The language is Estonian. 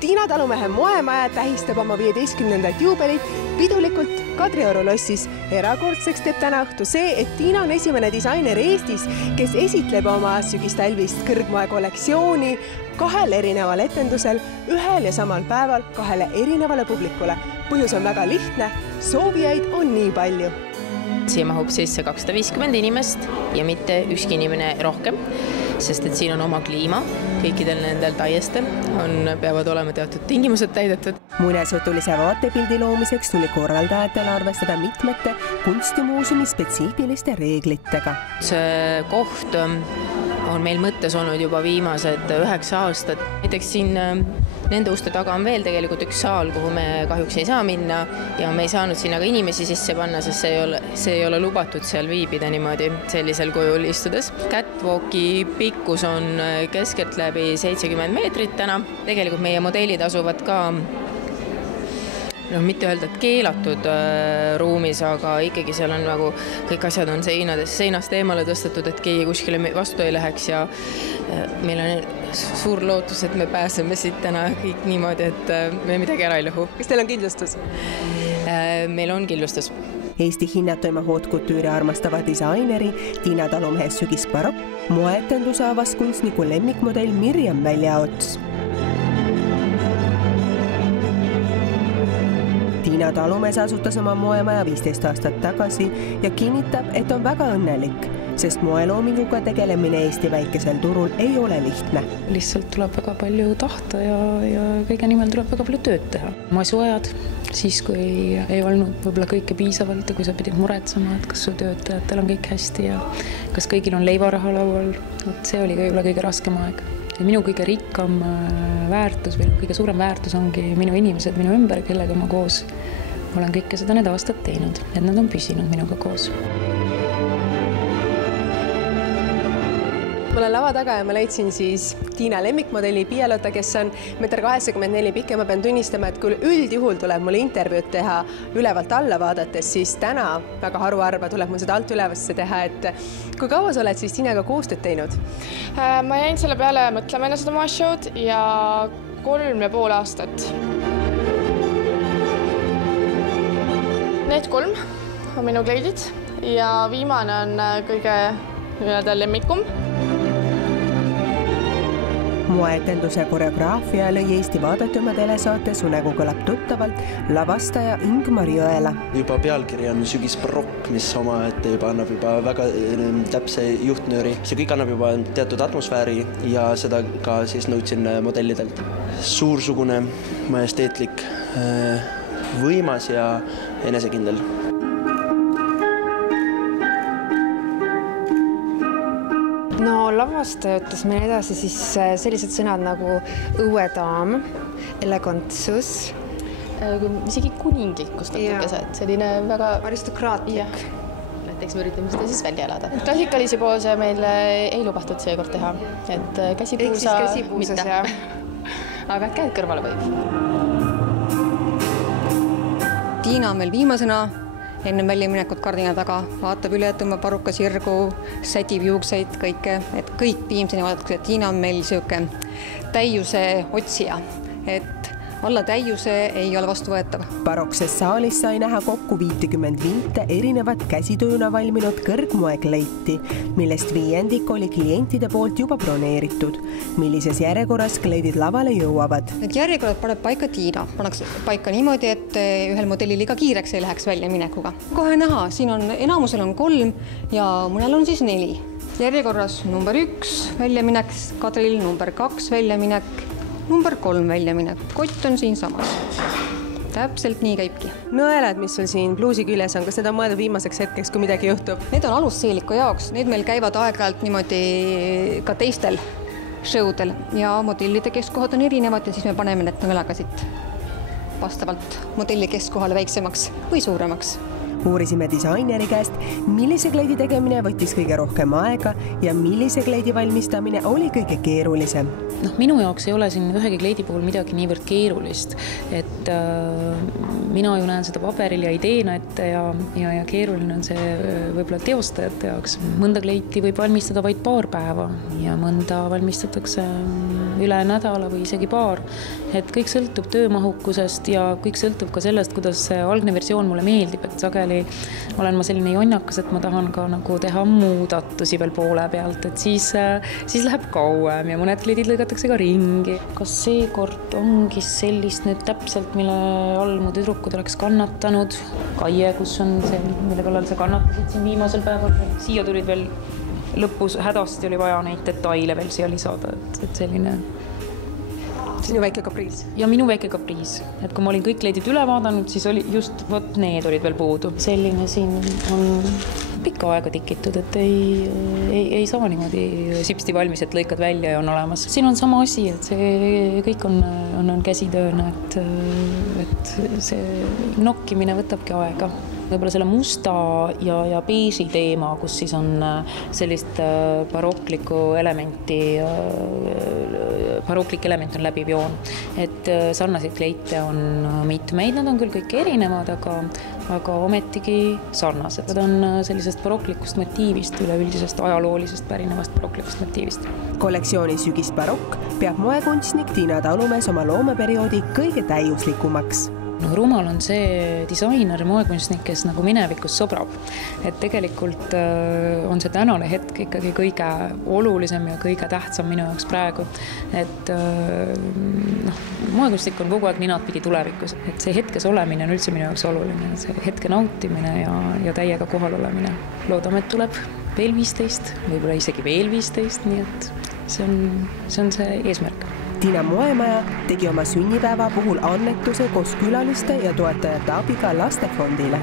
Tiina Talumehe moemaja tähistab oma 15. juubelit pidulikult Kadrioru lossis. Erakordseks teeb täna õhtu see, et Tiina on esimene disainer Eestis, kes esitleb oma sügistalvist kõrgmoe kollektsiooni 2 erineval etendusel, ühel ja samal päeval 2 erinevale publikule. Põhjus on väga lihtne, soovijaid on nii palju. Siia mahub sisse 250 inimest ja mitte ükski inimene rohkem, sest et siin on oma kliima, kõikidel nendel taiestel peavad olema teatud tingimused täidetud. Muinasjutulise vaatepildi loomiseks tuli korraldajatel arvestada mitmete kunstimuuseumi spetsiifiliste reeglitega. See koht on meil mõttes olnud juba viimased 9 aastat. Näiteks siin nende uste taga on veel tegelikult üks saal, kuhu me kahjuks ei saa minna ja me ei saanud sinna ka inimesi sisse panna, sest see ei ole lubatud seal viibida niimoodi sellisel kujul istudes. Catwalki pikkus on keskeltläbi 70 meetrit täna. Tegelikult meie modellid asuvad ka mitte öelda, et keelatud ruumis, aga ikkagi seal on nagu kõik asjad on seinast eemale tõstetud, et keegi kuskile vastu ei läheks ja meil on suur lootus, et me pääseme siit täna kõik niimoodi, et me midagi ära ei lõhu. Kas teil on kindlustus? Meil on kindlustus. Eesti hinnatuima haute couture'i armastava disaineri Tiina Talumehe sügisbarokk, moeetenduse avas kunstniku lemmikmodell Mirjam Väljaots. Tiina Talumees asutas oma moemaja 15 aastat tagasi ja kinnitab, et on väga õnnelik, sest moeloominguga tegelemine Eesti väikesel turul ei ole lihtne. Lihtsalt tuleb väga palju tahta ja kõige nimel tuleb väga palju tööd teha. Masuajad, siis kui ei olnud võib-olla kõike piisavalt ja kui sa pidid muretsema, et kas su töötajatel on kõik hästi ja kas kõigil on leivaraha laual, see oli võib-olla kõige raskem aeg. Ja minu kõige rikkam väärtus või kõige suurem väärtus ongi minu inimesed minu ümber, kellega ma koos olen kõike seda need aastad teinud, et nad on püsinud minuga koos. Ma olen lava taga ja ma leidsin siis Tiina lemmikmodelli Pialota, kes on 1,84 m pikk ja ma pean tunnistama, et kui üldjuhul tuleb mulle intervjuud teha ülevalt alla vaadates, siis täna väga haruharva tuleb mul seda alt ülevasse teha, et kui kaua sa oled siis Tiinaga koostööd teinud? Ma jäin selle peale mõtlema enne seda moeshow'd ja 3,5 aastat. Need 3 on minu kleidid ja viimane on kõige lemmikum. Moeetenduse koreograafia lõi Eesti vaadatuma telesaate Su nägu kõlab tuttavalt lavastaja Ingmar Jõela. Juba pealkiri on sügisbarokk, mis omaette juba annab juba väga täpse juhtnööri. See kõik annab juba teatud atmosfääri ja seda ka siis nõudsin modellidelt. Suursugune, majesteetlik, võimas ja enesekindel. No lavastaja ütles meil edasi siis sellised sõnad nagu õuedaam, elegantsus. Isegi kuninglikkus natukesed, selline väga aristokraatlik. Näiteks me üritame seda siis välja elada. Klassikalisi poose meil ei lubatud seekord teha, et käsipuusa ja aga käed kõrvale võib. Tiina on meil viimasena enne väljaminekut kardina taga, vaatab üle, tõmbab paruka sirgu, sätib juukseid, kõike, et kõik viimseni vaadatakse, et Tiina on meil siuke täiuse otsija, et alla täiuse ei ole vastuvõetav. Barokses saalis sai näha kokku 55 erinevat käsitööna valminud kõrgmoekleiti, millest 5 oli klientide poolt juba broneeritud. Millises järjekorras kleidid lavale jõuavad? Need järjekorrad paneb paika Tiina. Pannakse paika niimoodi, et ühel modellil liiga kiireks ei läheks väljaminekuga. Kohe näha, siin on enamusel on 3 ja mõnel on siis 4. Järjekorras number 1 väljaminek, Kadril number 2 väljaminek, number 3 väljaminek. Kott on siin samas. Täpselt nii käibki. Nõelad, mis sul siin pluusi küljes on, kas need on mõeldud viimaseks hetkeks, kui midagi juhtub? Need on alusseeliku jaoks. Need meil käivad aeg-ajalt niimoodi ka teistel showdel ja modellide keskkohad on erinevad ja siis me paneme need nõelaga siit vastavalt modelli keskkohale väiksemaks või suuremaks. Uurisime disaineri käest, millise kleidi tegemine võttis kõige rohkem aega ja millise kleidi valmistamine oli kõige keerulisem. Minu jaoks ei ole siin ühegi kleidi puhul midagi niivõrd keerulist, et mina ju näen seda paberil ja ideena ette ja keeruline on see võib-olla teostajate jaoks. Mõnda kleiti võib valmistada vaid paar päeva ja mõnda valmistatakse üle nädala või isegi paar. Et kõik sõltub töömahukusest ja kõik sõltub ka sellest, kuidas see algne versioon mulle meeldib, et sageli olen ma selline jonnakas, et ma tahan ka nagu teha muudatusi veel poole pealt, et siis läheb kauem ja mõned kleidid lõigatakse ka ringi. Kas seekord ongi sellist nüüd täpselt, mille all mu tüdrukud oleks kannatanud? Kaie, kus on see, mille kallal sa kannatasid siin viimasel päeval? Siia tulid veel lõpus, hädasti oli vaja neid detaile veel siia lisada, et selline... Sinu väike kapriis. Ja minu väike kapriis. Et kui ma olin kõik kleidid üle vaadanud, siis oli just need olid veel puudu. Selline siin on pikka aega tikitud, et ei saa niimoodi sipsti valmis, et lõikad välja ja on olemas. Siin on sama asi, et see kõik on käsitööna, et see nokkimine võtabki aega. Võib-olla selle musta ja beeži teema, kus siis on sellist baroklik element on läbiv joon. Et sarnaseid kleite on mitmeid, nad on küll kõik erinevad, aga ometigi sarnased. Nad on sellisest baroklikust motiivist, üleüldisest ajaloolisest pärinevast baroklikust motiivist. Kollektsiooni Sügisbarokk peab moekunstnik Tiina Talumees oma loomeperioodi kõige täiuslikumaks. No, rumal on see disainer, moekunstnik, kes nagu minevikus sobrab. Et tegelikult on see tänane hetk ikkagi kõige olulisem ja kõige tähtsam minu jaoks praegu. Et moekunstnik on kogu aeg ninatpidi tulevikus. Et see hetkes olemine on üldse minu jaoks oluline. See hetke nautimine ja täiega kohal olemine. Loodame, et tuleb veel 15, võib-olla isegi veel 15, nii et see on see eesmärk. Tiina Moemaja tegi oma sünnipäeva puhul annetuse koos külaliste ja toetajate abiga Lastefondile.